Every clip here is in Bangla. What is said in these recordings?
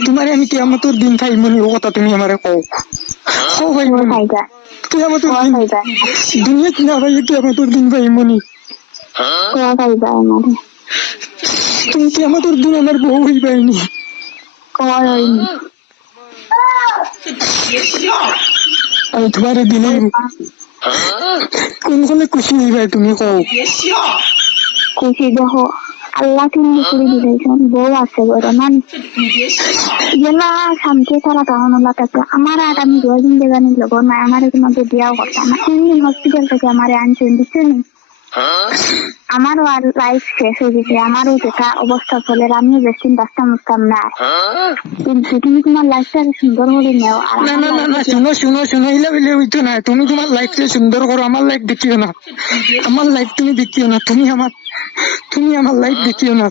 তোমারে আমি কিয়ামতের দিন খাই মনি ও কথা তুমি আমারে কও। কও ভাই মনি কিয়ামতের দিন দুনিয়া না ভাই কিয়ামতের দিন ভাই মনি তুমি কিয়ামতের দিন আমার বউ কয় হইনি আমি তোমারে দিলে কোন কোনে খুশি হইবাই তুমি কও? খুশি দেখো আল্লাহ তুমি করে দিয়েছেন বউ আছে বড় মান গেলা শান্তি তারা তখন ওলা কাছে আমার আর আমি দুই দিন দেগানি লোক না আমার তোমাকে বিয়াও করতাম না। তিন হসপিটাল থেকে আমার আনছেন দিচ্ছে নি? আমারও আর লাইফ শেষ হয়ে গেছে আমারও যেটা অবস্থা চলে আমিও বেশি বাঁচতাম উঠতাম না। কিন্তু তুমি তোমার লাইফটা সুন্দর করে নেও আর না আমার না না না শুনো শুনো শুনো ইলা হইতো না। তুমি তোমার লাইফকে সুন্দর করো আমার লাইফ দেখিও না। আমার লাইফ তুমি দেখিও না তুমি আমার তুমি আমার লাইফ দেখিও না।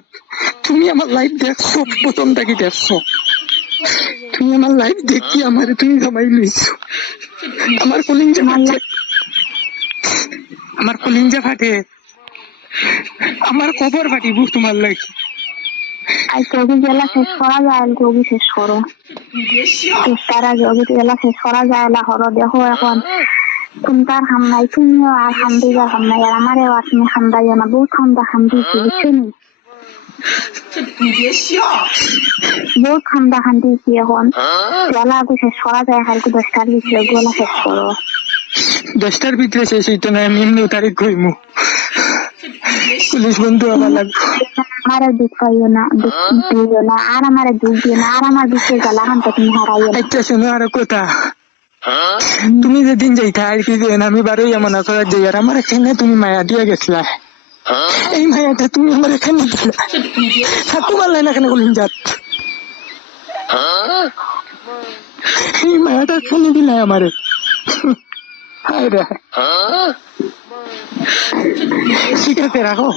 তুমি আমার লাইফ দেখছ প্রথম থেকে দেখছ। তুমি আমার লাইফ দেখি আমার তুমি সবাই লইছো। আমার কলিংজা ফাটে আমার কলিংজা ফাটে আমার কবর ফাটিব তোমার লাইফ আর যোগী জেলা শেষ করা যায় যোগী শেষ করো। তারা যোগী জেলা শেষ করা যায় না হরো দেখো এখন। কোনটার হাম নাই তুমিও আর হাম দিবা হাম নাই আর আমারও আর তুমি হাম দাইও না বহুত ঠান্ডা হাম দিয়েছি বুঝছ বহুত ঠান্ডা হাম দিয়েছি এখন জেলা তো শেষ করা যায় হালকা দশটার ভিতরে গোলা শেষ করো দশটার ভিতরে শেষ হইতো না আমি এমনি তারিখ কইমু। পুলিশ বন্ধু আবার লাগবে। আমারও দুঃখ পাইও না দুঃখ দিও না আর আমারে দুঃখ দিও না আর আমার দুঃখে জ্বালা হানটা তুমি হারাইও আচ্ছা শোনো আর কথা। তুমি যেদিন যাইতা আর কি যেন আমি বারোই এমন করার যাই আর আমার এখানে তুমি মায়া দিয়ে গেছিলা। এই মায়াটা তুমি আমার এখানে দিলা। থাকতে পারলে না কেন বলিন যাত। এই মায়াটা এখানে দিলাই আমারে? হায় রে। ঠিক আছে রাখো।